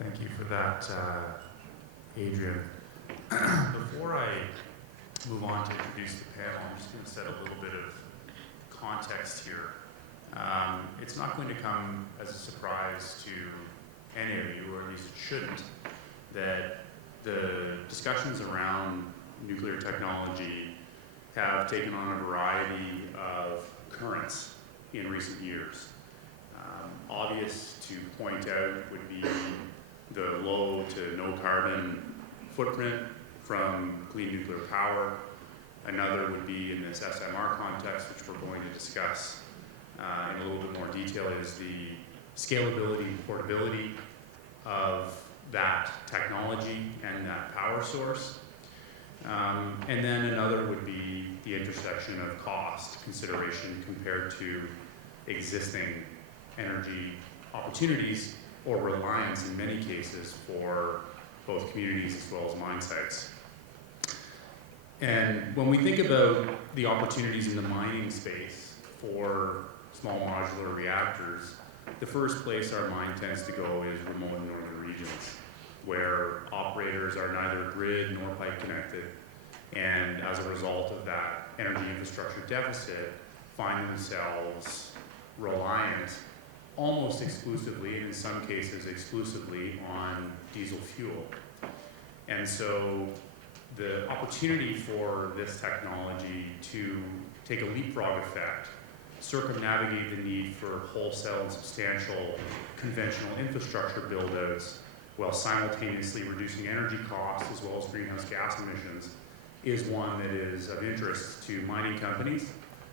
Thank you for that, Adrian. Before I move on to introduce the panel, I'm just going to set a little bit of context here. It's not going to come as a surprise to any of you, or at least it shouldn't, that the discussions around nuclear technology have taken on a variety of currents in recent years. Obvious to point out would be the low to no carbon footprint from clean nuclear power. Another would be in this SMR context, which we're going to discuss in a little bit more detail, is the scalability and portability of that technology and that power source. And then another would be the intersection of cost consideration compared to existing energy opportunities, or reliance in many cases for both communities as well as mine sites. And when we think about the opportunities in the mining space for small modular reactors, the first place our mind tends to go is remote northern regions, where operators are neither grid nor pipe connected, and as a result of that energy infrastructure deficit, find themselves reliant almost exclusively, and in some cases exclusively, on diesel fuel. And so the opportunity for this technology to take a leapfrog effect, circumnavigate the need for wholesale and substantial conventional infrastructure build-outs while simultaneously reducing energy costs as well as greenhouse gas emissions, is one that is of interest to mining companies,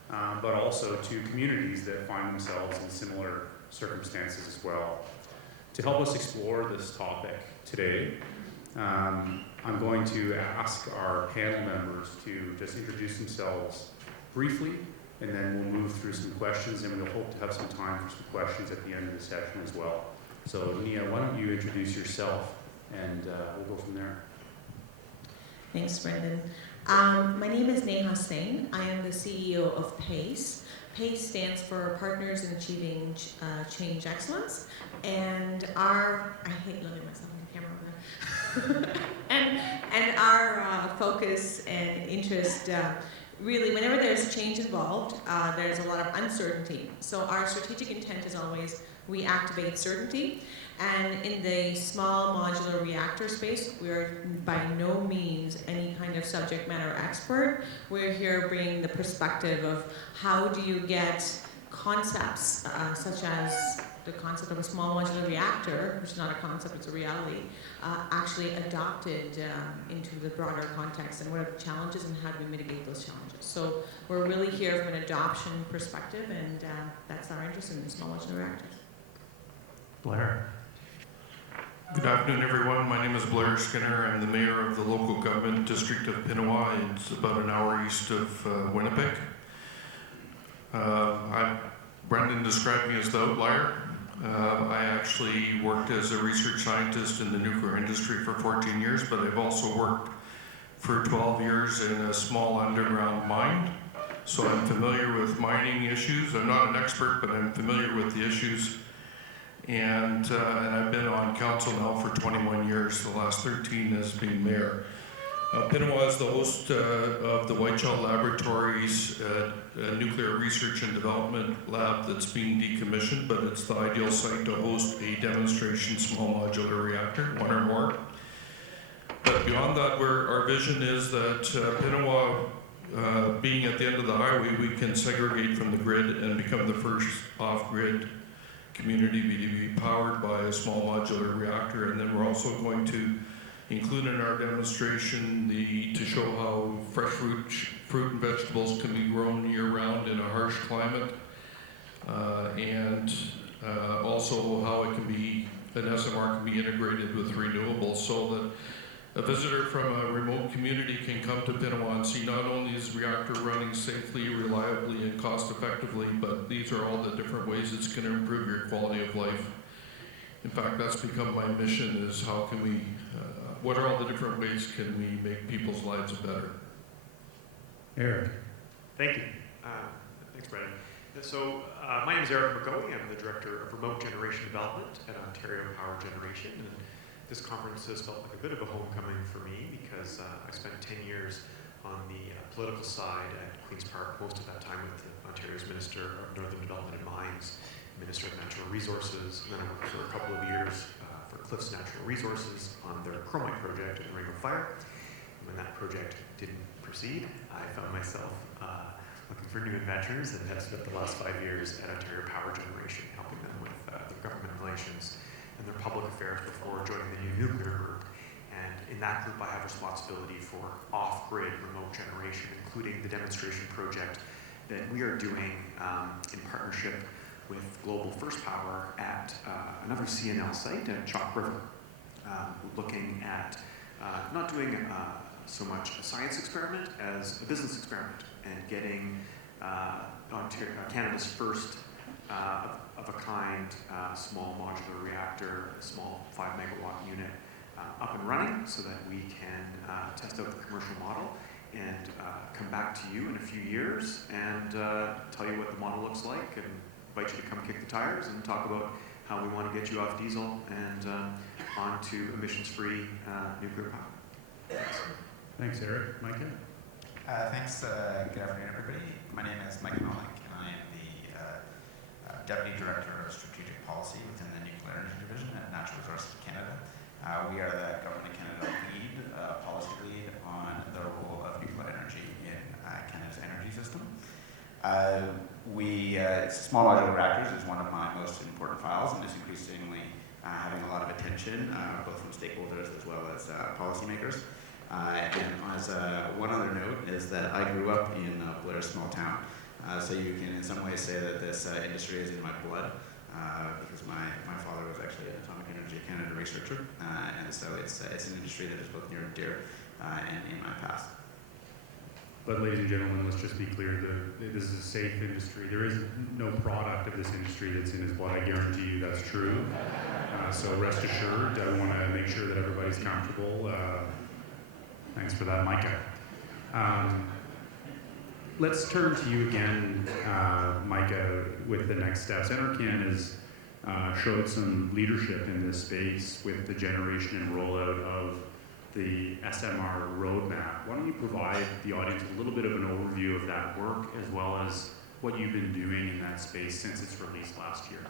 but also to communities that find themselves in similar circumstances as well. To help us explore this topic today, I'm going to ask our panel members to just introduce themselves briefly, and then we'll move through some questions, and we'll hope to have some time for some questions at the end of the session as well. So Nia, why don't you introduce yourself, and we'll go from there. Thanks, Brendan. My name is Neha Singh. I am the CEO of PACE. PACE stands for Partners in Achieving Change Excellence, and I hate looking at myself in the camera over there. and our focus and interest, really, whenever there's change involved, there's a lot of uncertainty. So our strategic intent is always we activate certainty. And in the small modular reactor space, we're by no means any kind of subject matter expert. We're here bringing the perspective of how do you get concepts such as the concept of a small modular reactor, which is not a concept, it's a reality, actually adopted into the broader context, and what are the challenges and how do we mitigate those challenges. So we're really here from an adoption perspective, and that's our interest in the small modular reactors. Blair. Good afternoon, everyone. My name is Blair Skinner. I'm the mayor of the local government district of Pinawa. It's about an hour east of Winnipeg. Brendan described me as the outlier. I actually worked as a research scientist in the nuclear industry for 14 years, but I've also worked for 12 years in a small underground mine. So I'm familiar with mining issues. I'm not an expert, but I'm familiar with the issues. And I've been on council now for 21 years, the last 13 as being mayor. Pinawa is the host of the Whiteshell Laboratories nuclear research and development lab that's being decommissioned, but it's the ideal site to host a demonstration small modular reactor, one or more. But beyond that, our vision is that Pinawa, being at the end of the highway, we can segregate from the grid and become the first off-grid community to be powered by a small modular reactor. And then we're also going to include in our demonstration to show how fresh fruit and vegetables can be grown year-round in a harsh climate, and also how an SMR can be integrated with renewables, so that a visitor from a remote community can come to Pinawa and see not only is the reactor running safely, reliably, and cost-effectively, but these are all the different ways it's going to improve your quality of life. In fact, that's become my mission, is how can we, what are all the different ways can we make people's lives better? Eric. Thank you. Thanks, Brendan. So my name is Eric McGoey. I'm the Director of Remote Generation Development at Ontario Power Generation. And this conference has felt like a bit of a homecoming for me because I spent 10 years on the political side at Queen's Park, most of that time with Ontario's Minister of Northern Development and Mines, Minister of Natural Resources, and then I worked for a couple of years for Cliffs Natural Resources on their chromite project at the Ring of Fire. When that project didn't proceed, I found myself looking for new adventures and have spent the last 5 years at Ontario Power Generation, helping them with their government relations and their public affairs before joining the new nuclear group. And in that group, I have responsibility for off-grid remote generation, including the demonstration project that we are doing in partnership with Global First Power at another CNL site at Chalk River, looking at not doing so much a science experiment as a business experiment and getting Canada's first of a kind small modular reactor, a small 5 megawatt unit up and running so that we can test out the commercial model and come back to you in a few years and tell you what the model looks like and invite you to come kick the tires and talk about how we want to get you off diesel and onto emissions-free nuclear power. Thanks, Eric. Micah? Thanks. Good afternoon, everybody. My name is Mike Malik, and I am the Deputy Director of Strategic Policy within the Nuclear Energy Division at Natural Resources Canada. We are the Government of Canada lead, policy lead on the role of nuclear energy in Canada's energy system. Small modular reactors is one of my most important files and is increasingly having a lot of attention, both from stakeholders as well as policymakers. And as one other note is that I grew up in Blair's small town, so you can in some ways say that this industry is in my blood, because my father was actually an Atomic Energy Canada researcher, and so it's an industry that is both near and dear and in my past. But ladies and gentlemen, let's just be clear that this is a safe industry. There is no product of this industry that's in his blood. I guarantee you that's true. So rest assured, I want to make sure that everybody's comfortable. Thanks for that, Micah. Let's turn to you again, Micah, with the next steps. NRCan has showed some leadership in this space with the generation and rollout of the SMR roadmap. Why don't you provide the audience a little bit of an overview of that work as well as what you've been doing in that space since its release last year?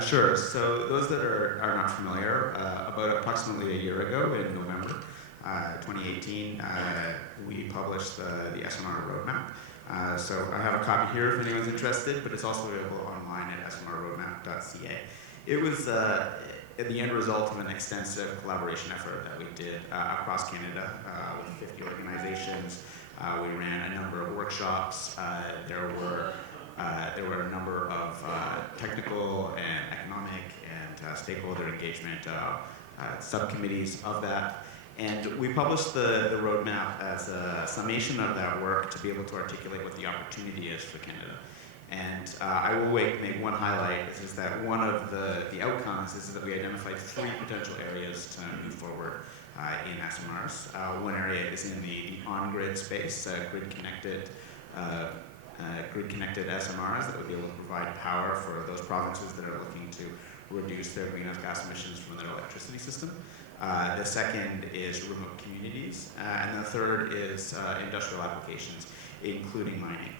Sure. So those that are not familiar, about approximately a year ago in November 2018, we published the SMR roadmap. So I have a copy here if anyone's interested, but it's also available online at smrroadmap.ca. It was the end result of an extensive collaboration effort that we did across Canada with 50 organizations. We ran a number of workshops. There were a number of technical and economic and stakeholder engagement subcommittees of that. And we published the roadmap as a summation of that work to be able to articulate what the opportunity is for Canada. And I will make one highlight, is that one of the outcomes is that we identified 3 potential areas to move forward in SMRs. One area is in the on-grid space, grid-connected SMRs that would be able to provide power for those provinces that are looking to reduce their greenhouse gas emissions from their electricity system. The second is remote communities, and the third is industrial applications, including mining,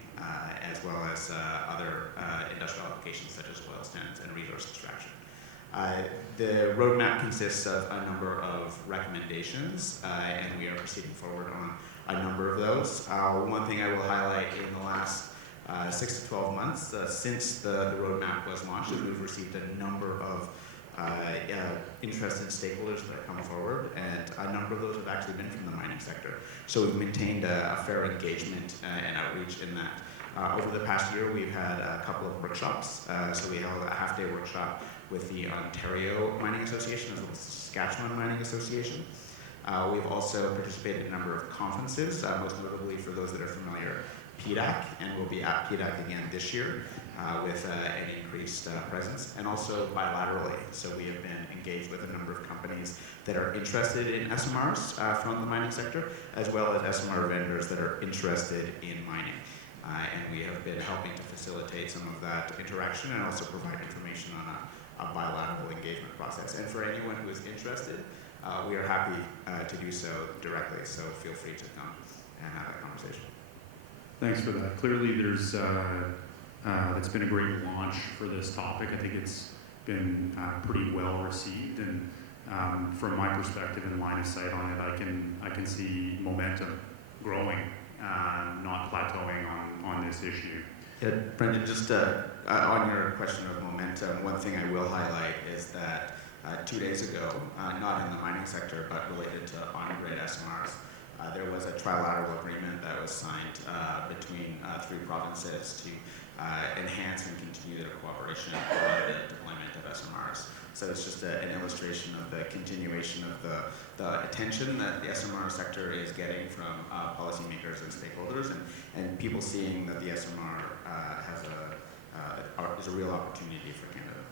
as well as other industrial applications such as oil sands and resource extraction. The roadmap consists of a number of recommendations, and we are proceeding forward on a number of those. One thing I will highlight in the last 6 to 12 months since the roadmap was launched is we've received a number of interested stakeholders that have come forward, and a number of those have actually been from the mining sector. So we've maintained a fair engagement and outreach in that. Over the past year, we've had a couple of workshops. So we held a half-day workshop with the Ontario Mining Association as well as the Saskatchewan Mining Association. We've also participated in a number of conferences, most notably for those that are familiar, PDAC, and we'll be at PDAC again this year with an increased presence, and also bilaterally. So we have been engaged with a number of companies that are interested in SMRs from the mining sector, as well as SMR vendors that are interested in mining. And we have been helping to facilitate some of that interaction and also provide information on bilateral engagement process. And for anyone who is interested, we are happy to do so directly, so feel free to come and have that conversation. Thanks for that. Clearly there's, it's been a great launch for this topic. I think it's been pretty well received, and from my perspective and line of sight on it, I can see momentum growing, not plateauing on this issue. Yeah, Brendan, just on your question of momentum, one thing I will highlight is that 2 days ago, not in the mining sector, but related to on-grid SMRs, there was a trilateral agreement that was signed between 3 provinces to enhance and continue their cooperation on the deployment of SMRs. So it's just an illustration of the continuation of the attention that the SMR sector is getting from policymakers and stakeholders, and people seeing that the SMR is a real opportunity for Canada.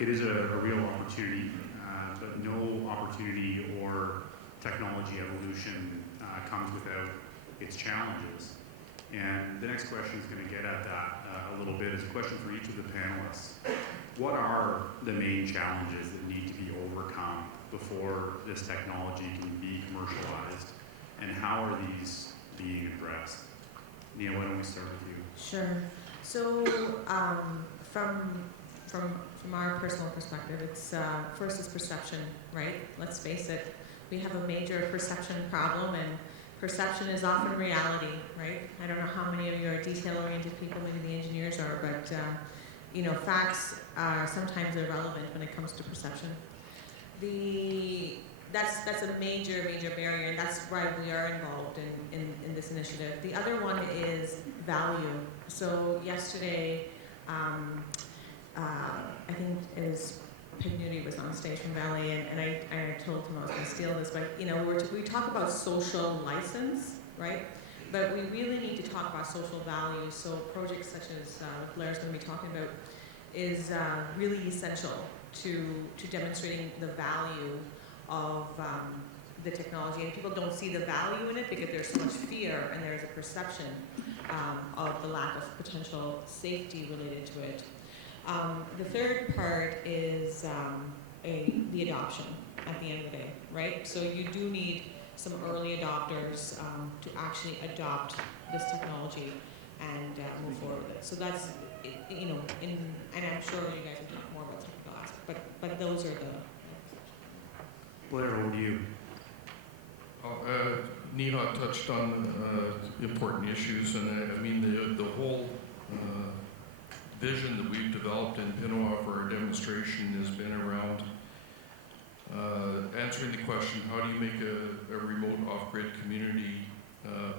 It is a real opportunity, but no opportunity or technology evolution comes without its challenges. And the next question is going to get at that a little bit. Is a question for each of the panelists. What are the main challenges that need to be overcome before this technology can be commercialized, and how are these being addressed? Nia, why don't we start with you? Sure. So from our personal perspective, it's first is perception, right? Let's face it, we have a major perception problem, and perception is often reality, right? I don't know how many of you are detail-oriented people, maybe the engineers are, but you know, facts are sometimes irrelevant when it comes to perception. That's a major barrier, and that's why we are involved in this initiative. The other one is value. So yesterday, I think it was Pig Nudie was on stage from Valley, and I told him I was going to steal this, but you know, we talk about social license, right? But we really need to talk about social value. So projects such as what Blair's going to be talking about is really essential to demonstrating the value of the technology. And people don't see the value in it because there's so much fear, and there's a perception of the lack of potential safety related to it. The third part is the adoption at the end of the day, right? So you do need some early adopters to actually adopt this technology and move forward with it. So that's, you know, and I'm sure you guys will talk more about technical aspects, but those are the. Blair, over to you. Neha touched on important issues, and I mean the whole vision that we've developed in Pinawa for our demonstration has been around answering the question, how do you make a remote off-grid community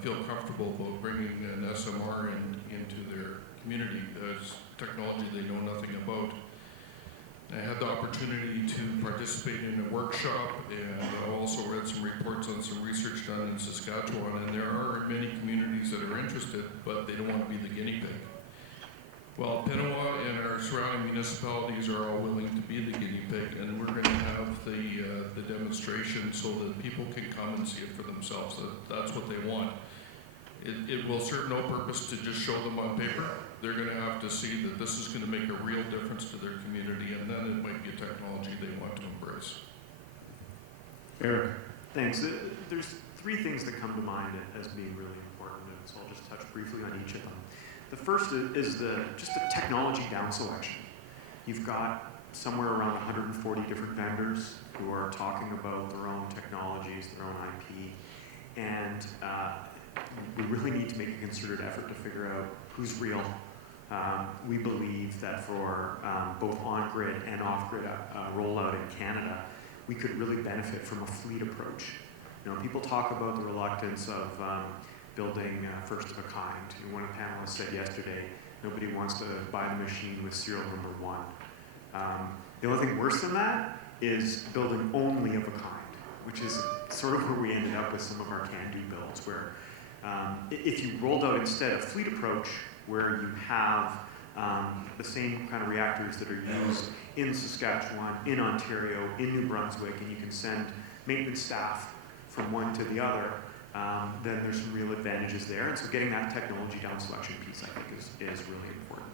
feel comfortable about bringing an SMR into their community as technology they know nothing about. I had the opportunity to participate in a workshop, and I also read some reports on some research done in Saskatchewan, and there are many communities that are interested, but they don't want to be the guinea pig. Well, Pinawa and our surrounding municipalities are all willing to be the guinea pig, and we're going to have the demonstration so that people can come and see it for themselves. That's what they want. It will serve no purpose to just show them on paper. They're going to have to see that this is going to make a real difference to their community, and then it might be a technology they want to embrace. Eric. Thanks. There's 3 things that come to mind as being really important, and so I'll just touch briefly on each of them. The first is just the technology down selection. You've got somewhere around 140 different vendors who are talking about their own technologies, their own IP, and we really need to make a concerted effort to figure out who's real. We believe that for both on-grid and off-grid rollout in Canada, we could really benefit from a fleet approach. You know, people talk about the reluctance of building first of a kind. You know, one of the panelists said yesterday, nobody wants to buy the machine with serial number 1. The only thing worse than that is building only of a kind, which is sort of where we ended up with some of our can-do builds, where if you rolled out instead a fleet approach where you have the same kind of reactors that are used in Saskatchewan, in Ontario, in New Brunswick, and you can send maintenance staff from one to the other, then there's some real advantages there. And so getting that technology down selection piece, I think, is really important.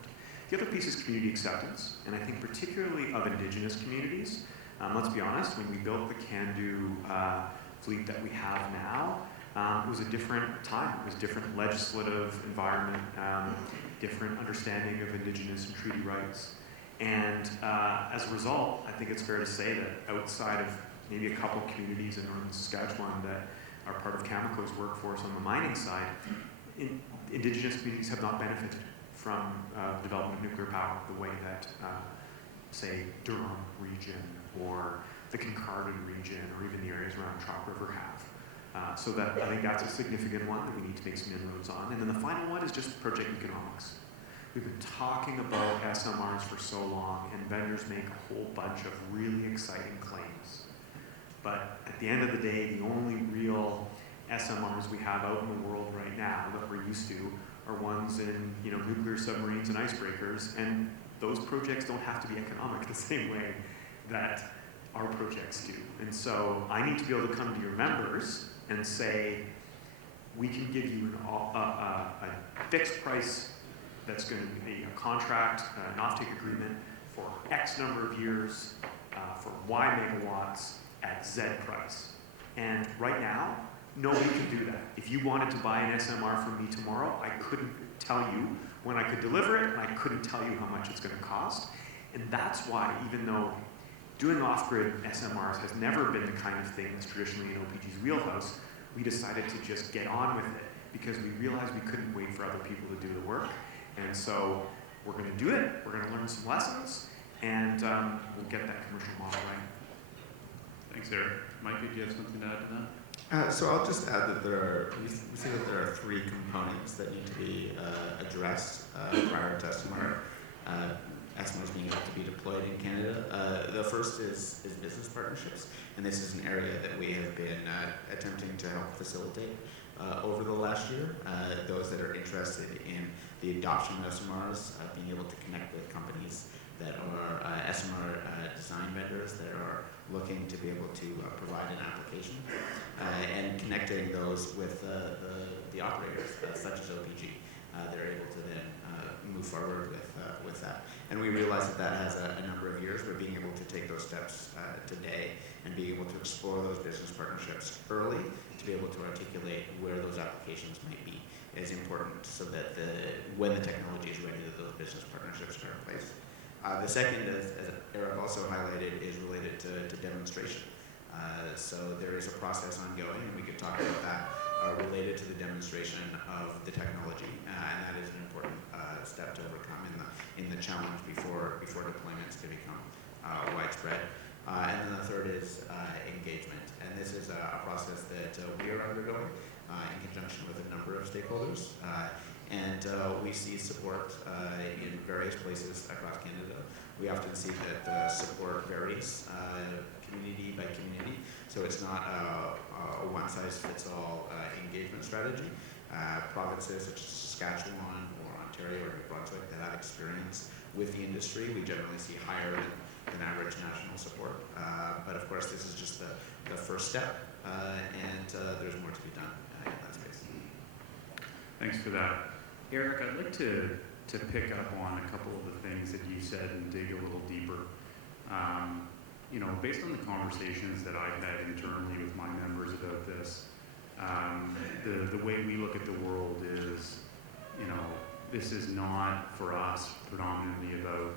The other piece is community acceptance, and I think particularly of Indigenous communities. Let's be honest, when we built the CANDO fleet that we have now, it was a different time. It was different legislative environment, different understanding of Indigenous and treaty rights. And as a result, I think it's fair to say that outside of maybe a couple communities in northern Saskatchewan that are part of Cameco's workforce on the mining side, Indigenous communities have not benefited from development of nuclear power the way that, say, Durham region or the Kincardine region or even the areas around Chalk River have. So that, I think that's a significant one that we need to make some inroads on. And then the final one is just project economics. We've been talking about SMRs for so long, and vendors make a whole bunch of really exciting claims. But at the end of the day, the only real SMRs we have out in the world right now that we're used to are ones in nuclear submarines and icebreakers, and those projects don't have to be economic the same way that our projects do. And so I need to be able to come to your members and say, we can give you a fixed price that's going to be a contract, an offtake agreement for X number of years, for Y megawatts at Z price. And right now, nobody can do that. If you wanted to buy an SMR from me tomorrow, I couldn't tell you when I could deliver it, and I couldn't tell you how much it's going to cost. And that's why, even though doing off-grid SMRs has never been the kind of thing that's traditionally in OPG's wheelhouse, we decided to just get on with it because we realized we couldn't wait for other people to do the work. And so we're going to do it, we're going to learn some lessons, and we'll get that commercial model right. Thanks, Eric. Mike, do you have something to add to that? So I'll just add that we see that there are three components that need to be addressed prior to SMRs being able to be deployed in Canada. The first is business partnerships, and this is an area that we have been attempting to help facilitate over the last year. Those that are interested in the adoption of SMRs, being able to connect with companies that are SMR design vendors that are looking to be able to provide an application, and connecting those with the operators, such as OPG. They're able to then move forward with that. And we realize that that has a number of years, but being able to take those steps today and being able to explore those business partnerships early, to be able to articulate where those applications might be, is important so that when the technology is ready, that those business partnerships are in place. The second, as Eric also highlighted, is related to demonstration. So there is a process ongoing, and we could talk about that related to the demonstration of the technology, and that is an important step to overcome in the challenge before deployments can become widespread. And then the third is engagement, and this is a process that we are undergoing in conjunction with a number of stakeholders. And we see support in various places across Canada. We often see that the support varies community by community, so it's not a one-size-fits-all engagement strategy. Provinces such as Saskatchewan or Ontario or New Brunswick that have experience with the industry, we generally see higher than average national support. But of course, this is just the first step, and there's more to be done in that space. Thanks for that. Eric, I'd like to pick up on a couple of the things that you said and dig a little deeper. Based on the conversations that I've had internally with my members about this, the way we look at the world is, this is not for us predominantly about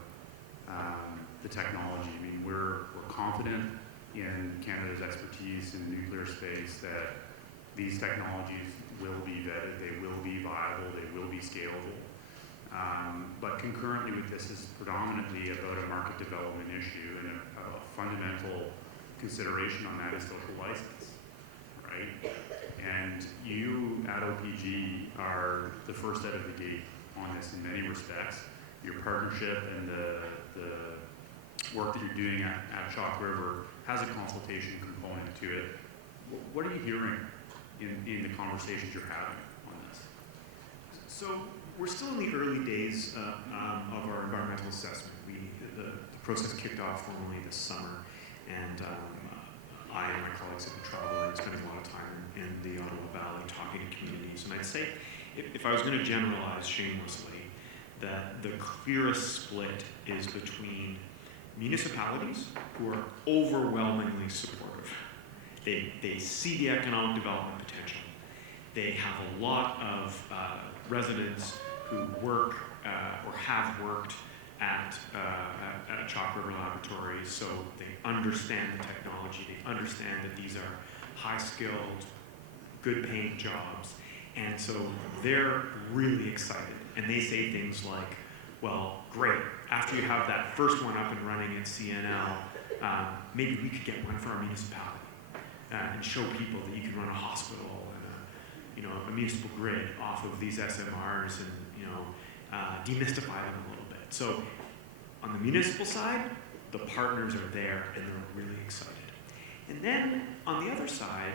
the technology. I mean, we're confident in Canada's expertise in the nuclear space that these technologies will be vetted, they will be viable, they will be scalable. But concurrently with this is predominantly about a market development issue, and a fundamental consideration on that is social license, right? And you at OPG are the first out of the gate on this in many respects. Your partnership and the work that you're doing at Chalk River has a consultation component to it. What are you hearing in the conversations you're having on this? So we're still in the early days of our environmental assessment. The process kicked off formally this summer, and I and my colleagues have been traveling, spending a lot of time in the Ottawa Valley talking to communities. And I'd say, if I was going to generalize shamelessly, that the clearest split is between municipalities who are overwhelmingly supportive. They see the economic development potential. They have a lot of residents who work or have worked at Chalk River Laboratories, so they understand the technology, they understand that these are high-skilled, good-paying jobs, and so they're really excited. And they say things like, well, great, after you have that first one up and running at CNL, maybe we could get one for our municipality and show people that you can run a hospital and a municipal grid off of these SMRs and demystify them a little bit. So on the municipal side, the partners are there and they're really excited. And then on the other side,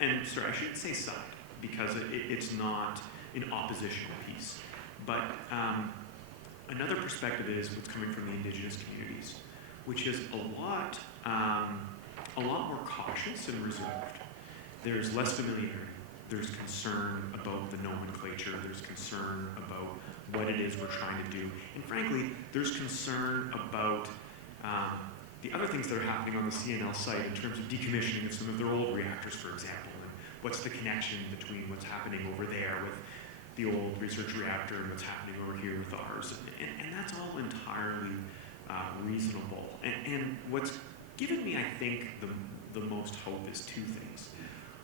and sorry, I shouldn't say side because it's not an oppositional piece, but another perspective is what's coming from the Indigenous communities, which is a lot more cautious and reserved. There's less familiarity. There's concern about the nomenclature. There's concern about what it is we're trying to do. And frankly, there's concern about the other things that are happening on the CNL site in terms of decommissioning of some of their old reactors, for example. And what's the connection between what's happening over there with the old research reactor and what's happening over here with ours. And that's all entirely reasonable. And what's given me, I think, the most hope is two things.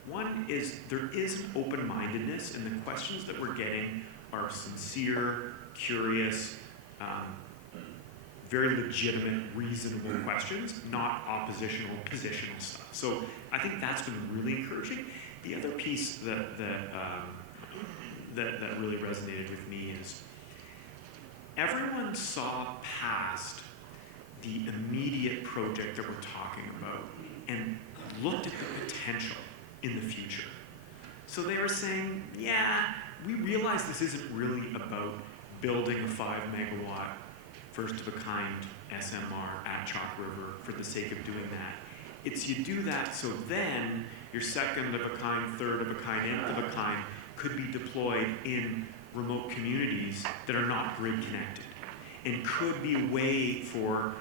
One is there is an open-mindedness, and the questions that we're getting are sincere, curious, very legitimate, reasonable questions, not oppositional, positional stuff. So I think that's been really encouraging. The other piece that really resonated with me is everyone saw past the immediate project that we're talking about and looked at the potential in the future. So they were saying, yeah, we realize this isn't really about building a 5 megawatt first of a kind SMR at Chalk River for the sake of doing that. It's you do that so then your second of a kind, third of a kind, nth of a kind could be deployed in remote communities that are not grid connected and could be a way for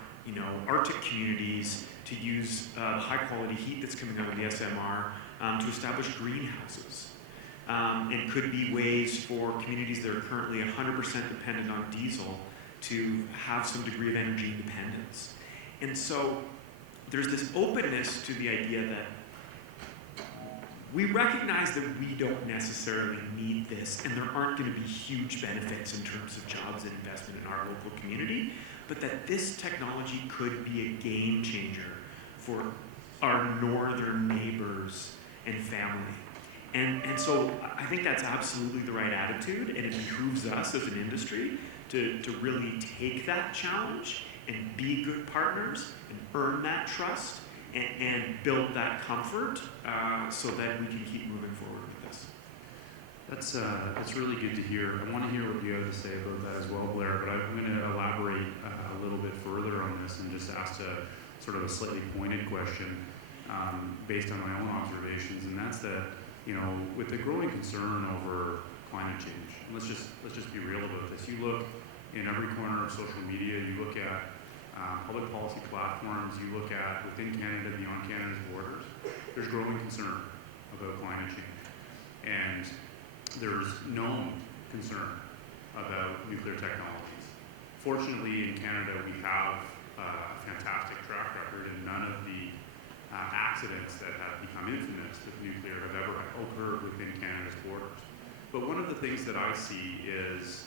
Arctic communities to use high quality heat that's coming out of the SMR to establish greenhouses. And could be ways for communities that are currently 100% dependent on diesel to have some degree of energy independence. And so there's this openness to the idea that we recognize that we don't necessarily need this, and there aren't going to be huge benefits in terms of jobs and investment in our local community, but that this technology could be a game changer for our northern neighbors and family. And so I think that's absolutely the right attitude, and it behooves us as an industry to really take that challenge and be good partners and earn that trust and build that comfort so that we can keep moving forward with this. That's really good to hear. I want to hear what you have to say about that as well, Blair, but I'm going to elaborate a little bit further on this and just ask sort of a slightly pointed question based on my own observations, and that's that, with the growing concern over climate change, and let's just be real about this. You look in every corner of social media, you look at public policy platforms, you look at within Canada, beyond Canada's borders, there's growing concern about climate change. And there's no concern about nuclear technologies. Fortunately, in Canada, we have a fantastic track record, and none of the accidents that have become infamous with nuclear have ever occurred within Canada's borders. But one of the things that I see is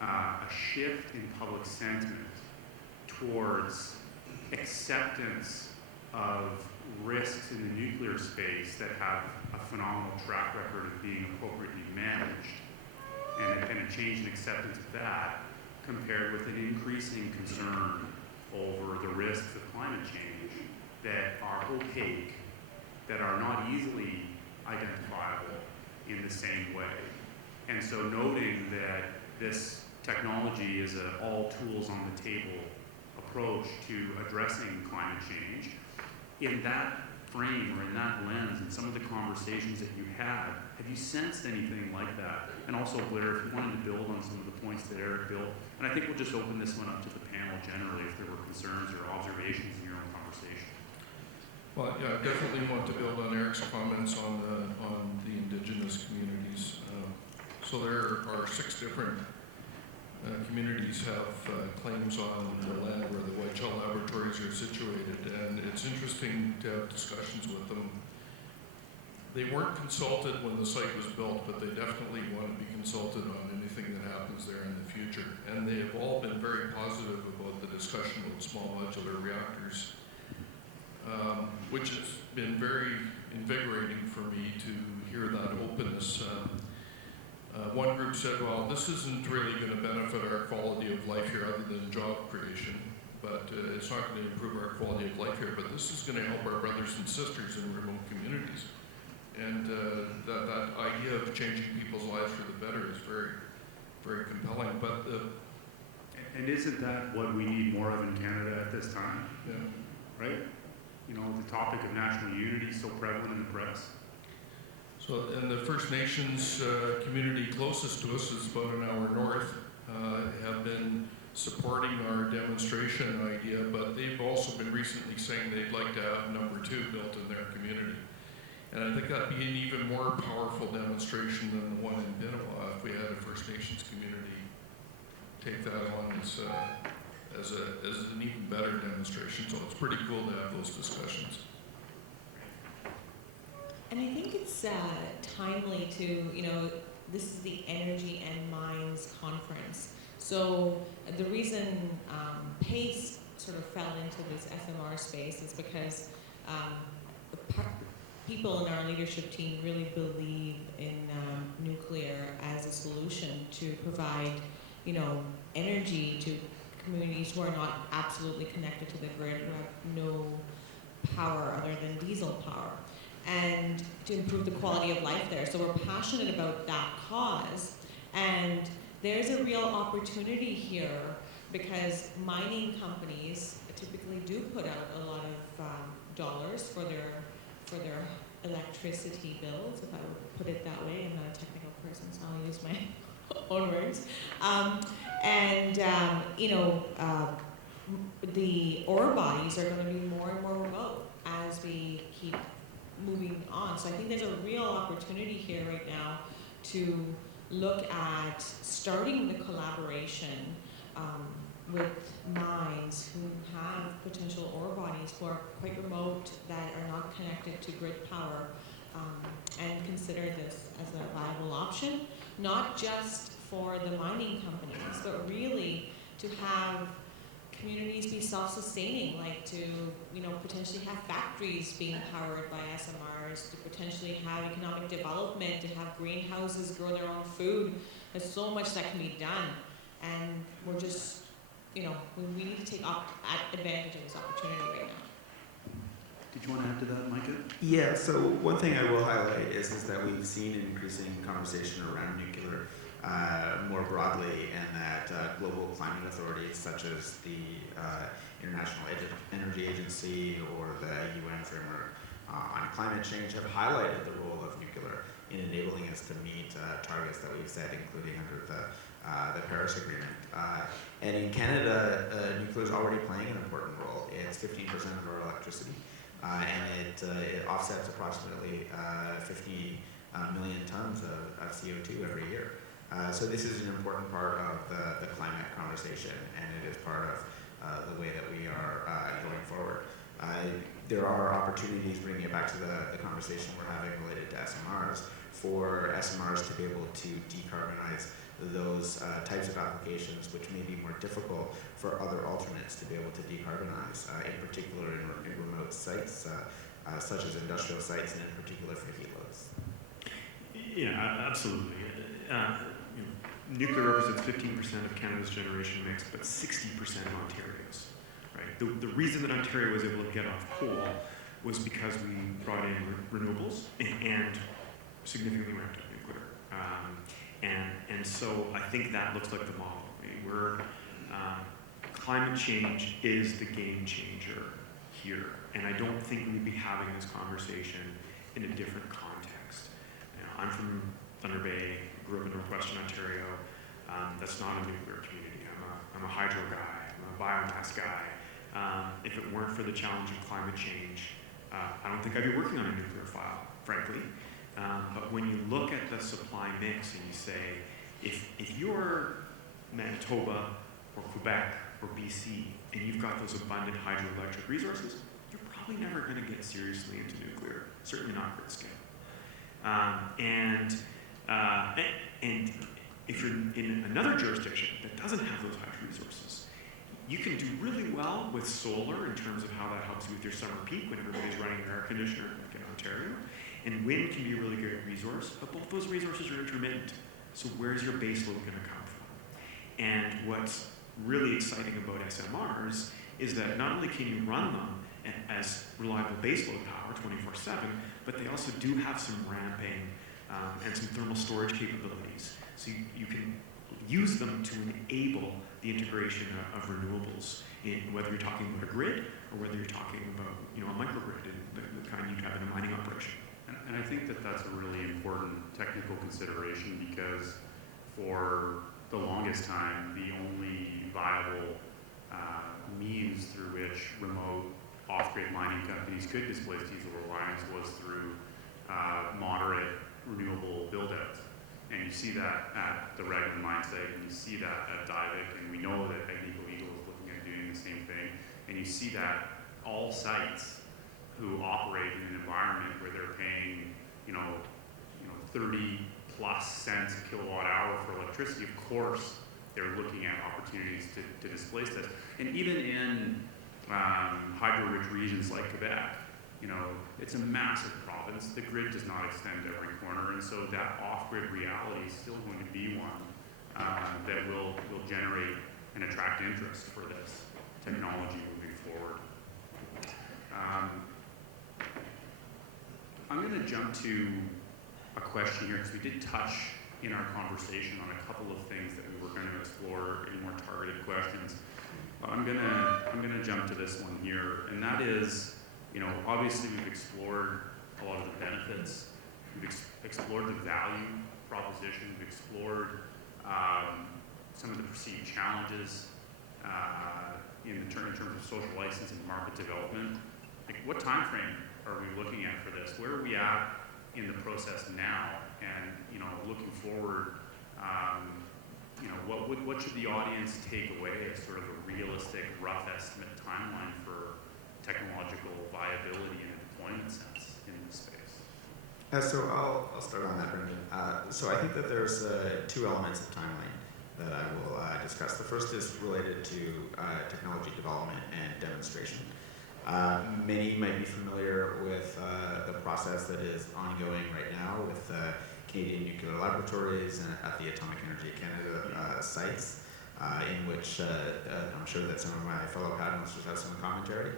a shift in public sentiment towards acceptance of risks in the nuclear space that have a phenomenal track record of being appropriately managed, and a change in acceptance of that compared with an increasing concern over the risks of climate change that are opaque, that are not easily identifiable in the same way. And so noting that this technology is an all tools on the table approach to addressing climate change, in that frame or in that lens and some of the conversations that you had, have you sensed anything like that? And also, Blair, if you wanted to build on some of the points that Eric built, and I think we'll just open this one up to the panel generally if there were concerns or observations in your own conversation. Well, yeah, I definitely want to build on Eric's comments on the Indigenous communities. So there are 6 different communities have claims on the land where the Whiteshell laboratories are situated, and it's interesting to have discussions with them. They weren't consulted when the site was built, but they definitely want to be consulted on anything that happens there in the future. And they have all been very positive about the discussion about small modular reactors, which has been very invigorating for me to hear that openness. One group said, well, this isn't really going to benefit our quality of life here other than job creation, but it's not going to improve our quality of life here, but this is going to help our brothers and sisters in remote communities. And that idea of changing people's lives for the better is very, very compelling. But and isn't that what we need more of in Canada at this time? Yeah. Right? You know, the topic of national unity is so prevalent in the press. So, and the First Nations community closest to us is about an hour north, have been supporting our demonstration idea, but they've also been recently saying they'd like to have number 2 built in their community. And I think that'd be an even more powerful demonstration than the one in Binawa if we had a First Nations community take that on as an even better demonstration. So it's pretty cool to have those discussions. And I think it's timely to, you know, this is the Energy and Mines Conference. So the reason PACE sort of fell into this SMR space is because people in our leadership team really believe in nuclear as a solution to provide, you know, energy to communities who are not absolutely connected to the grid, who have no power other than diesel power, and to improve the quality of life there. So we're passionate about that cause, and there's a real opportunity here because mining companies typically do put out a lot of dollars for their electricity bills, if I would put it that way. I'm not a technical person, so I'll use my own words. You know, the ore bodies are going to be more and more remote as we keep moving on. So I think there's a real opportunity here right now to look at starting the collaboration with mines who have potential ore bodies who are quite remote, that are not connected to grid power, and consider this as a viable option, not just for the mining companies, but really to have communities be self-sustaining, like to, you know, potentially have factories being powered by SMRs, to potentially have economic development, to have greenhouses grow their own food. There's so much that can be done, and we're just, you know, we need to take advantage of this opportunity right now. Did you want to add to that, Micah? Yeah, so one thing I will highlight is that we've seen an increasing conversation around nuclear more broadly, and that global climate authorities such as the International Energy Agency or the UN framework on climate change have highlighted the role of nuclear in enabling us to meet targets that we've set, including under the Paris Agreement. And in Canada, nuclear is already playing an important role. It's 15% of our electricity, and it offsets approximately 50 million tons of CO2 every year. So this is an important part of the climate conversation, and it is part of the way that we are going forward. There are opportunities, bringing it back to the conversation we're having related to SMRs, for SMRs to be able to decarbonize those types of applications which may be more difficult for other alternates to be able to decarbonize, in particular in remote sites, such as industrial sites, and in particular for heat loads. Yeah, absolutely. Nuclear represents 15% of Canada's generation mix, but 60% of Ontario's. Right? The reason that Ontario was able to get off coal was because we brought in renewables and significantly ramped up nuclear. And so I think that looks like the model. Climate change is the game changer here. And I don't think we'd be having this conversation in a different context. I'm from Thunder Bay, grew up in northwestern Ontario. That's not a nuclear community. I'm a hydro guy, I'm a biomass guy. If it weren't for the challenge of climate change, I don't think I'd be working on a nuclear file, frankly. But when you look at the supply mix and you say, if you're Manitoba or Quebec or BC and you've got those abundant hydroelectric resources, you're probably never going to get seriously into nuclear, certainly not grid scale. And if you're in another jurisdiction that doesn't have those hydro resources, you can do really well with solar in terms of how that helps you with your summer peak when everybody's running their air conditioner, like in Ontario. And wind can be a really great resource, but both those resources are intermittent. So where's your base load going to come from? And what's really exciting about SMRs is that not only can you run them as reliable baseload power 24/7, but they also do have some ramping and some thermal storage capabilities. So you can use them to enable the integration of renewables, whether you're talking about a grid or whether you're talking about a microgrid, the kind you'd have in a mining operation. And I think that that's a really important technical consideration, because for the longest time, the only viable means through which remote off-grid mining companies could displace diesel reliance was through moderate renewable build-outs. And you see that at the Raglan mine site, and you see that at Diavik, and we know that Agnico Eagle is looking at doing the same thing. And you see that all sites who operate in an environment where they're paying, 30 plus cents a kilowatt hour for electricity, of course, they're looking at opportunities to displace this. And even in hydro-rich regions like Quebec, it's a massive province. The grid does not extend to every corner, and so that off-grid reality is still going to be one that will generate and attract interest for this technology moving forward. I'm going to jump to a question here, because we did touch in our conversation on a couple of things that we were going to explore in more targeted questions. But I'm going to jump to this one here, and that is, obviously we've explored a lot of the benefits, we've explored the value proposition, we've explored some of the perceived challenges in terms of social license and market development. Like, what time frame are we looking at for this? Where are we at in the process now? And looking forward, what should the audience take away as sort of a realistic, rough estimate timeline for technological viability in a deployment sense in this space? So I'll start on that, Brendan. So I think that there's two elements of timeline that I will discuss. The first is related to technology development and demonstration. Many might be familiar with the process that is ongoing right now with Canadian nuclear laboratories and at the Atomic Energy Canada sites, in which I'm sure that some of my fellow panelists have some commentary.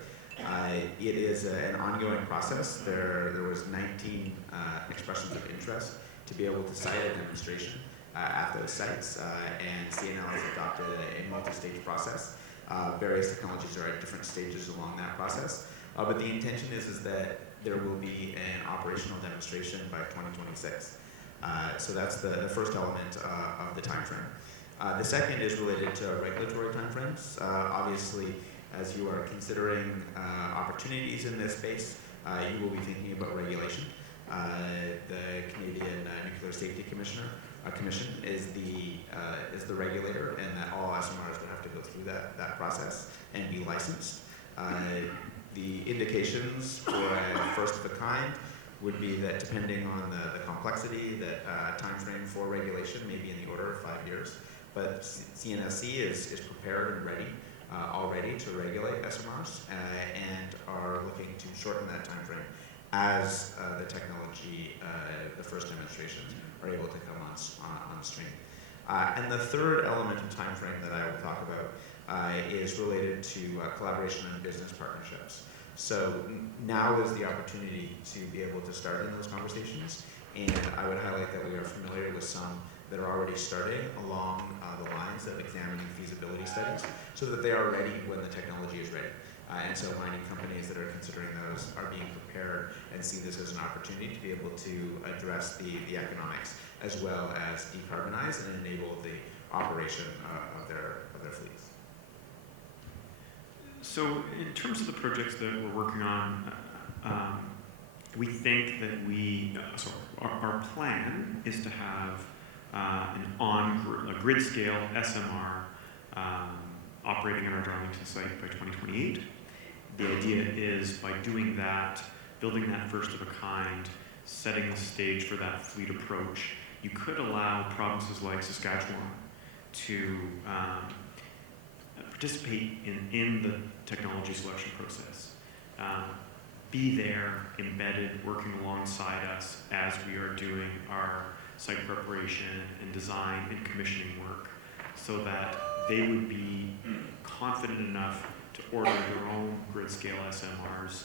It is an ongoing process. There was 19 expressions of interest to be able to site a demonstration at those sites, and CNL has adopted a multi-stage process. Various technologies are at different stages along that process, but the intention is that there will be an operational demonstration by 2026. So that's the first element of the time frame. The second is related to regulatory timeframes. Obviously, as you are considering opportunities in this space, you will be thinking about regulation. The Canadian Nuclear Safety Commission is the regulator, and that all SMRs would have to go through that process and be licensed. The indications for a first of a kind would be that, depending on the complexity, that time frame for regulation may be in the order of 5 years. But CNSC is prepared and ready already to regulate SMRs and are looking to shorten that time frame as the technology, the first demonstrations, are able to come on stream. And the third element of time frame that I will talk about is related to collaboration and business partnerships. So now is the opportunity to be able to start in those conversations, and I would highlight that we are familiar with some that are already starting along the lines of examining feasibility studies so that they are ready when the technology is ready. And so mining companies that are considering those are being prepared and see this as an opportunity to be able to address the economics as well as decarbonize and enable the operation of their fleets. So in terms of the projects that we're working on, we think that our plan is to have a grid scale SMR operating at our Darlington site by 2028. The idea is by doing that, building that first of a kind, setting the stage for that fleet approach, you could allow provinces like Saskatchewan to participate in the technology selection process. Be there, embedded, working alongside us as we are doing our site preparation and design and commissioning work, so that they would be confident enough to order their own grid scale SMRs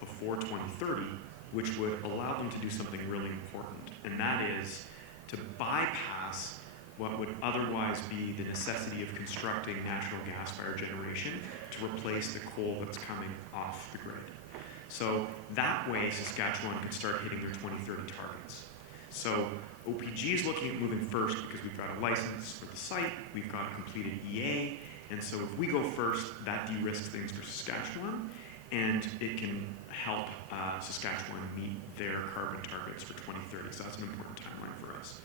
before 2030, which would allow them to do something really important, and that is to bypass what would otherwise be the necessity of constructing natural gas-fired generation to replace the coal that's coming off the grid. So that way, Saskatchewan could start hitting their 2030 targets. So OPG is looking at moving first because we've got a license for the site, we've got a completed EA, and so if we go first, that de-risks things for Saskatchewan, and it can help Saskatchewan meet their carbon targets for 2030. So that's an important timeline for us.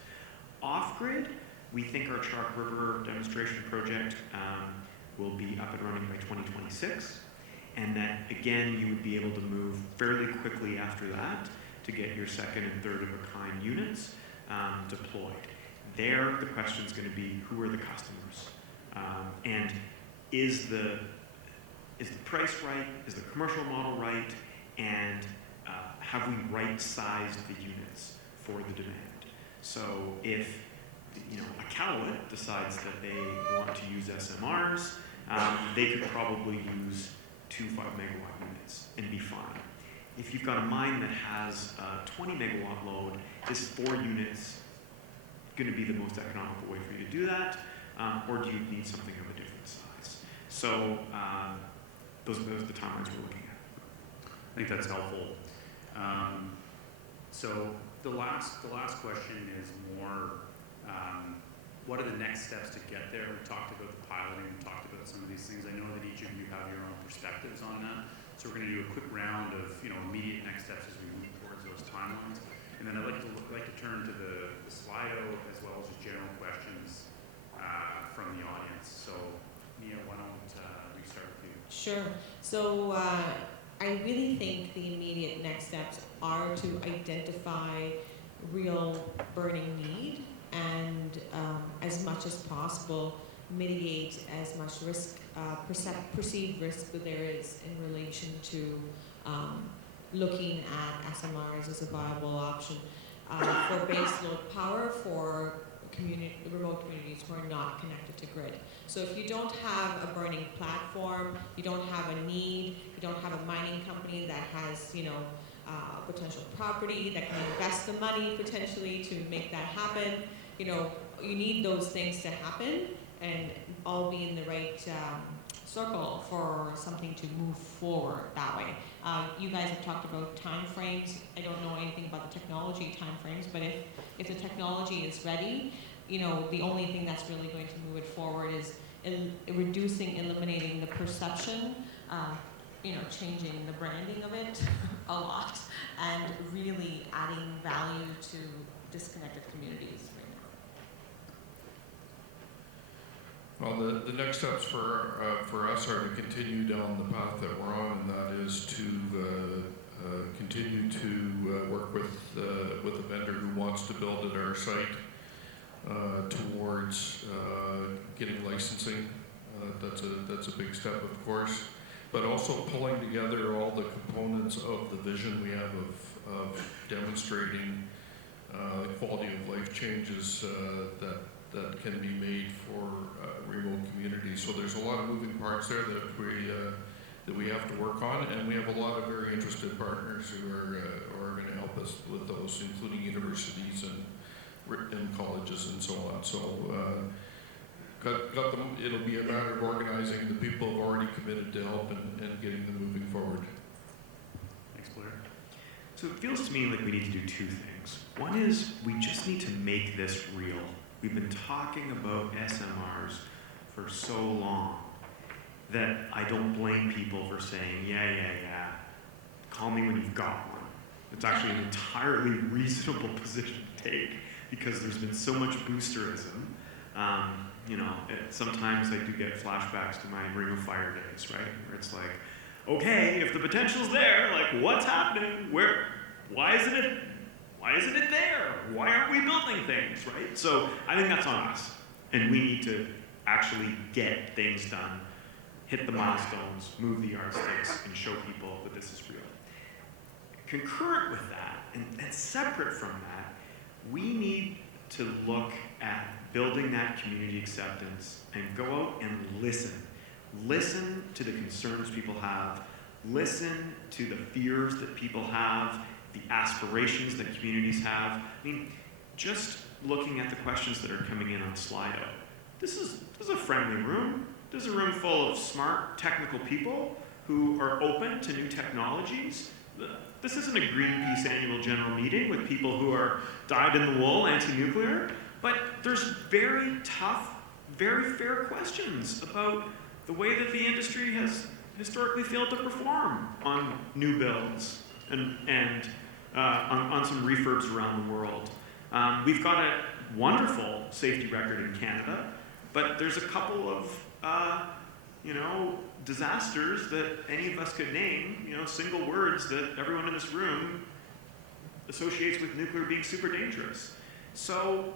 Off-grid, we think our Chalk River demonstration project will be up and running by 2026, and that again you would be able to move fairly quickly after that to get your second and third of a kind units deployed. There, the question is going to be, who are the customers, and is the price right? Is the commercial model right? And have we right-sized the units for the demand? So if a Callaway decides that they want to use SMRs, they could probably use 2 5-megawatt units and be fine. If you've got a mine that has a 20-megawatt load, is 4 units going to be the most economical way for you to do that, or do you need something of a different size? So those are the timelines we're looking at. I think that's helpful. So the last question is more, what are the next steps to get there? We talked about the piloting, we talked about some of these things. I know that each of you have your own perspectives on that. So we're going to do a quick round of immediate next steps as we move towards those timelines. And then I'd like to turn to the Slido as well as just general questions from the audience. So Mia, why don't we start with you? Sure. So I really think the immediate next steps are to identify real burning need and as much as possible mitigate as much risk, perceived risk that there is in relation to looking at SMRs as a viable option for baseload power for remote communities who are not connected to grid. So if you don't have a burning platform, you don't have a need, you don't have a mining company that has, potential property that can invest the money potentially to make that happen, you need those things to happen and all be in the right circle for something to move forward that way. You guys have talked about time frames. I don't know anything about the technology time frames, but if the technology is ready, the only thing that's really going to move it forward is eliminating the perception, changing the branding of it a lot, and really adding value to disconnected communities right now. Well, the next steps for us are to continue down the path that we're on, and that is to continue to work with a vendor who wants to build at our site towards getting licensing. That's a big step, of course, but also pulling together all the components of the vision we have of demonstrating the quality of life changes that can be made for remote communities. So there's a lot of moving parts there that we have to work on, and we have a lot of very interested partners who are going to help us with those, including universities and colleges and so on. So got them. It'll be a matter of organizing the people who've already committed to help and getting them moving forward. Thanks, Blair. So it feels to me like we need to do two things. One is we just need to make this real. We've been talking about SMRs for so long that I don't blame people for saying, yeah, call me when you've got one. It's actually an entirely reasonable position to take because there's been so much boosterism. Sometimes I do get flashbacks to my Ring of Fire days, right? Where it's like, okay, if the potential's there, like what's happening? Why isn't it there? Why aren't we building things, right? So I think that's on us. And we need to actually get things done, hit the milestones, move the yardsticks, and show people that this is real. Concurrent with that, and separate from that, we need to look at building that community acceptance and go out and listen. Listen to the concerns people have. Listen to the fears that people have, the aspirations that communities have. I mean, just looking at the questions that are coming in on Slido, this is a friendly room. This is a room full of smart, technical people who are open to new technologies. This isn't a Greenpeace annual general meeting with people who are dyed-in-the-wool anti-nuclear, but there's very tough, very fair questions about the way that the industry has historically failed to perform on new builds and on some refurbs around the world. We've got a wonderful safety record in Canada, but there's a couple of disasters that any of us could name, single words that everyone in this room associates with nuclear being super dangerous. So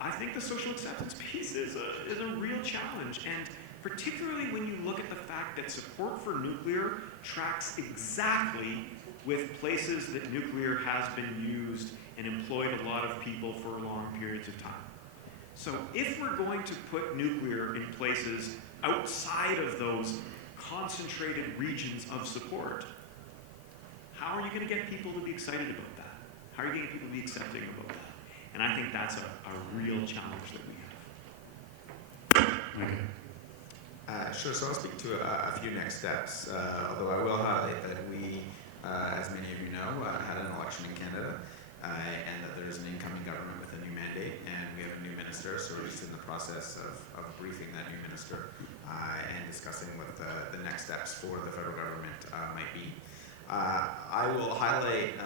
I think the social acceptance piece is a real challenge, and particularly when you look at the fact that support for nuclear tracks exactly with places that nuclear has been used and employed a lot of people for long periods of time. So if we're going to put nuclear in places outside of those concentrated regions of support, how are you going to get people to be excited about that? How are you going to get people to be accepting about that? And I think that's a real challenge that we have. Okay. Sure, so I'll speak to a few next steps, although I will highlight that we, as many of you know, had an election in Canada, and that there's an incoming government with a new mandate, and we have a new minister, so we're just in the process of briefing that new minister and discussing what the next steps for the federal government might be. I will highlight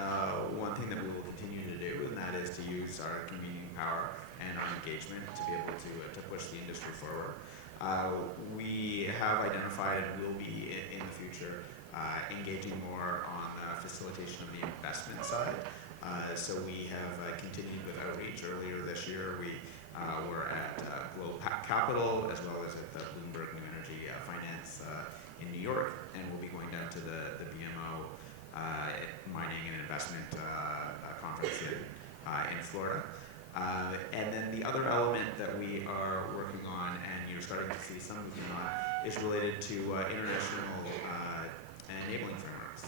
one thing that we will continue to do, and that is to use our convening power and our engagement to be able to push the industry forward. We have identified and will be in the future engaging more on facilitation of the investment side. So we have continued with outreach. Earlier this year, we were at Globe Capital as well as at the Bloomberg New Energy Finance in New York, and we'll be going down to the BMO Mining and Investment Conference in Florida. And then the other element that we are working on, and you're starting to see some movement on, is related to international enabling frameworks.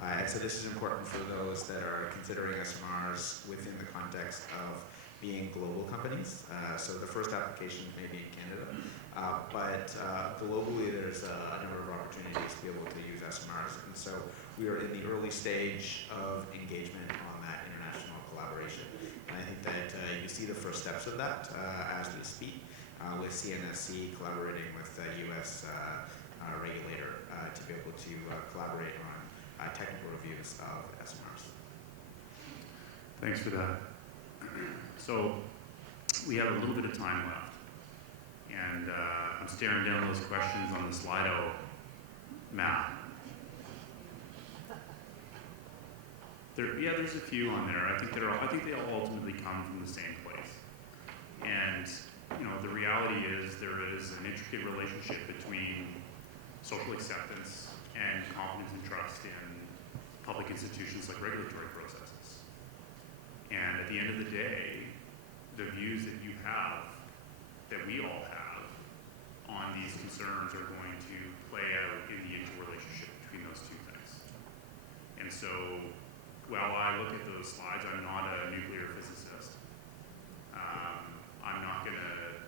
And so this is important for those that are considering SMRs within the context of being global companies. So the first application may be in Canada, but globally there's a number of opportunities to be able to use SMRs. And so we are in the early stage of engagement on that international collaboration. And I think that you see the first steps of that as we speak, with CNSC collaborating with the US regulator to be able to collaborate on technical reviews of SMRs. Thanks for that. So we have a little bit of time left, and I'm staring down those questions on the Slido map. There's a few on there. I think they all ultimately come from the same place. And the reality is there is an intricate relationship between social acceptance and confidence and trust in public institutions like regulatory processes. And at the end of the day, the views that you have, that we all have, on these concerns are going to play out in the interrelationship between those two things. And so, while I look at those slides, I'm not a nuclear physicist. I'm not going to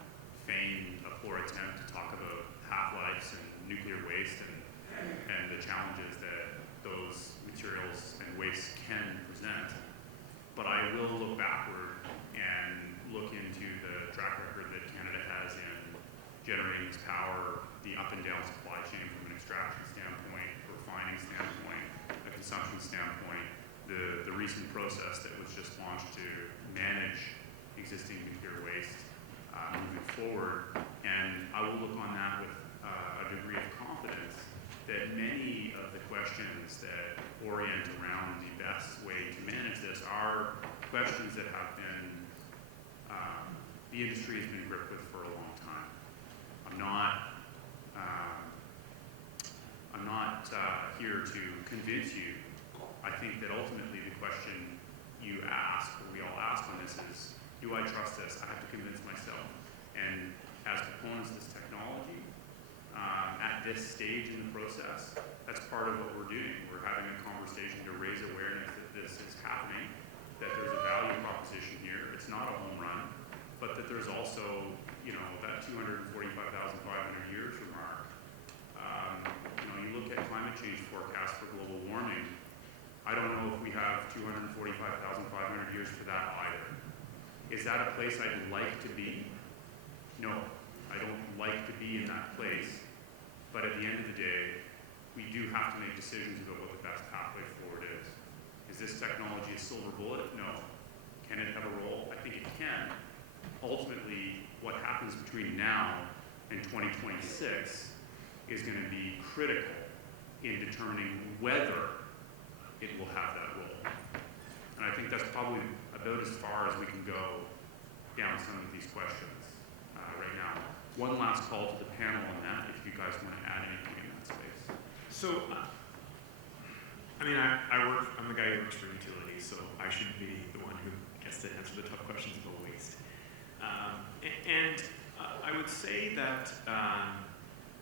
feign a poor attempt to talk about half-lives and nuclear waste and the challenges that those materials and wastes can present. But I will look backward and look into the track record that Canada has in generating its power, the up and down supply chain from an extraction standpoint, refining standpoint, a consumption standpoint, the recent process that was just launched to manage existing nuclear waste moving forward. And I will look on that with a degree of confidence that many of the questions that orient around the best way to manage this are questions that have been, the industry has been gripped with for a long time. I'm not here to convince you. I think that ultimately the question you ask, or we all ask on this is, do I trust this? I have to convince myself. And as proponents of this technology, at this stage in the process, that's part of what we're doing. We're having a conversation to raise awareness that this is happening, that there's a value proposition here. It's not a home run, but that there's also, that 245,500 years remark. You look at climate change forecasts for global warming. I don't know if we have 245,500 years for that either. Is that a place I'd like to be? No, I don't like to be in that place. But at the end of the day, we do have to make decisions about what the best pathway forward is. Is this technology a silver bullet? No. Can it have a role? I think it can. Ultimately, what happens between now and 2026 is going to be critical in determining whether it will have that role. And I think that's probably about as far as we can go down some of these questions right now. One last call to the panel on that, if you guys want to add anything in that space. So, I'm the guy who works for utilities, so I should be the one who gets to answer the tough questions about waste. I would say that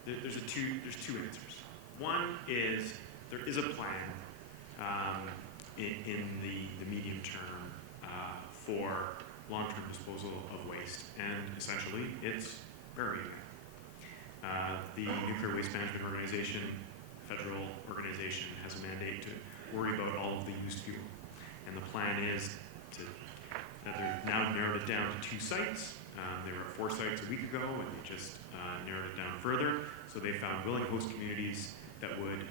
there's two answers. One is there is a plan in the medium term for long-term disposal of waste, and essentially it's very the Nuclear Waste Management Organization, federal organization, has a mandate to worry about all of the used fuel, and the plan is that they've now narrowed it down to 2 sites. They were at 4 sites a week ago, and they just narrowed it down further. So they found willing host communities that would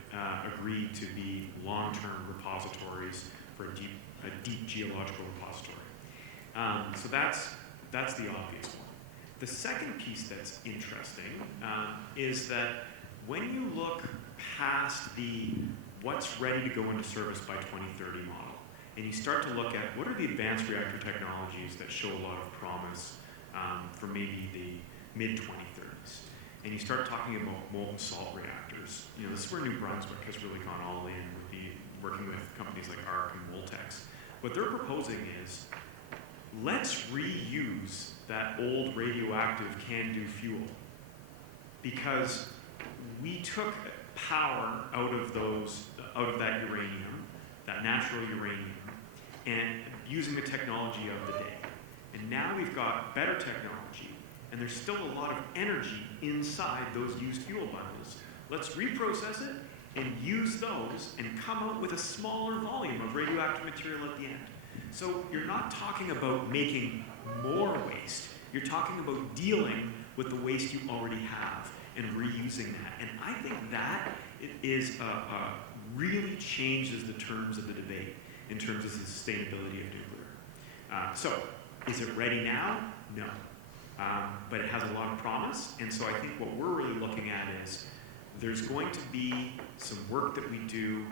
agree to be long-term repositories for a deep geological repository. So that's the obvious one. The second piece that's interesting is that when you look past the what's ready to go into service by 2030 model, and you start to look at what are the advanced reactor technologies that show a lot of promise for maybe the mid-2030s, and you start talking about molten salt reactors. This is where New Brunswick has really gone all in with working with companies like ARC and Voltex. What they're proposing is, let's reuse that old radioactive CANDU fuel, because we took power out of that uranium, that natural uranium, and using the technology of the day. And now we've got better technology, and there's still a lot of energy inside those used fuel bundles. Let's reprocess it and use those and come out with a smaller volume of radioactive material at the end. So you're not talking about making more waste. You're talking about dealing with the waste you already have and reusing that. And I think that is really changes the terms of the debate in terms of the sustainability of nuclear. So is it ready now? No. But it has a lot of promise. And so I think what we're really looking at is there's going to be some work that we do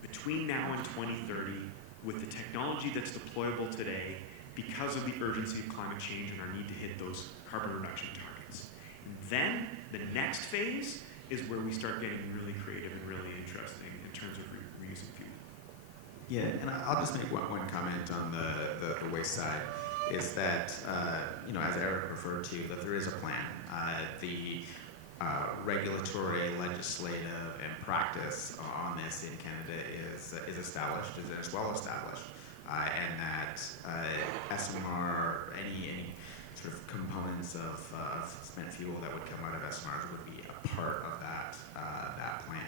between now and 2030 with the technology that's deployable today because of the urgency of climate change and our need to hit those carbon reduction targets. And then the next phase is where we start getting really creative and really interesting in terms of reusing fuel. Yeah, and I'll just make one comment on the waste side, is that, as Eric referred to, that there is a plan. The regulatory, legislative, and practice on this in Canada is established, is well established, and that SMR, any sort of components of spent fuel that would come out of SMRs would be a part of that plan.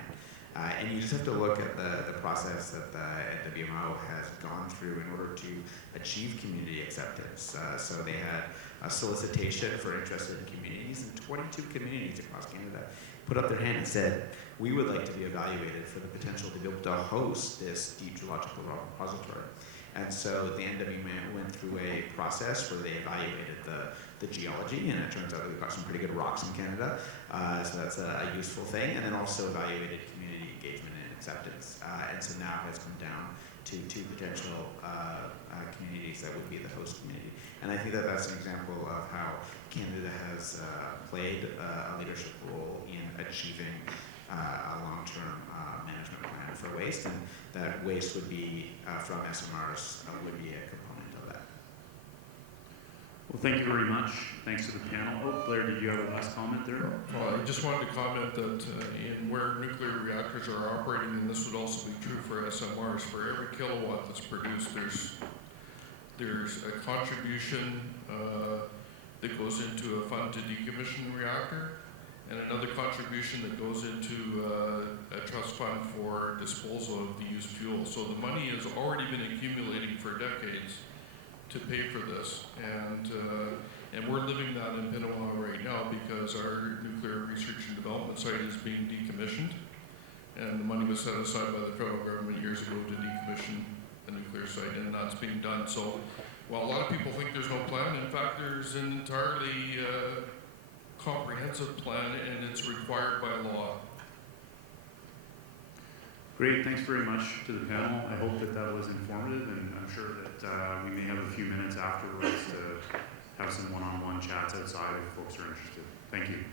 And you just have to look at the process that the WMO has gone through in order to achieve community acceptance. So they had a solicitation for interested communities, and 22 communities across Canada put up their hand and said, we would like to be evaluated for the potential to be able to host this deep geological repository. And so the NWMA went through a process where they evaluated the geology, and it turns out that we've got some pretty good rocks in Canada, so that's a useful thing, and then also evaluated community engagement and acceptance. And so now it's come down to two potential communities that would be the host community. And I think that that's an example of how Canada has played a leadership role in achieving a long-term management plan for waste, and that waste would be from SMRs would be a component of that. Well, thank you very much. Thanks to the panel. Oh, Blair, did you have a last comment there? Well, I just wanted to comment that in where nuclear reactors are operating, and this would also be true for SMRs, for every kilowatt that's produced, there's a contribution that goes into a fund to decommission the reactor, and another contribution that goes into a trust fund for disposal of the used fuel. So the money has already been accumulating for decades to pay for this, and we're living that in Pinawa right now because our nuclear research and development site is being decommissioned, and the money was set aside by the federal government years ago to decommission a nuclear site, and that's being done. So while a lot of people think there's no plan, in fact there's an entirely comprehensive plan, and it's required by law. Great, thanks very much to the panel. I hope that that was informative, and I'm sure that we may have a few minutes afterwards to have some one-on-one chats outside if folks are interested. Thank you.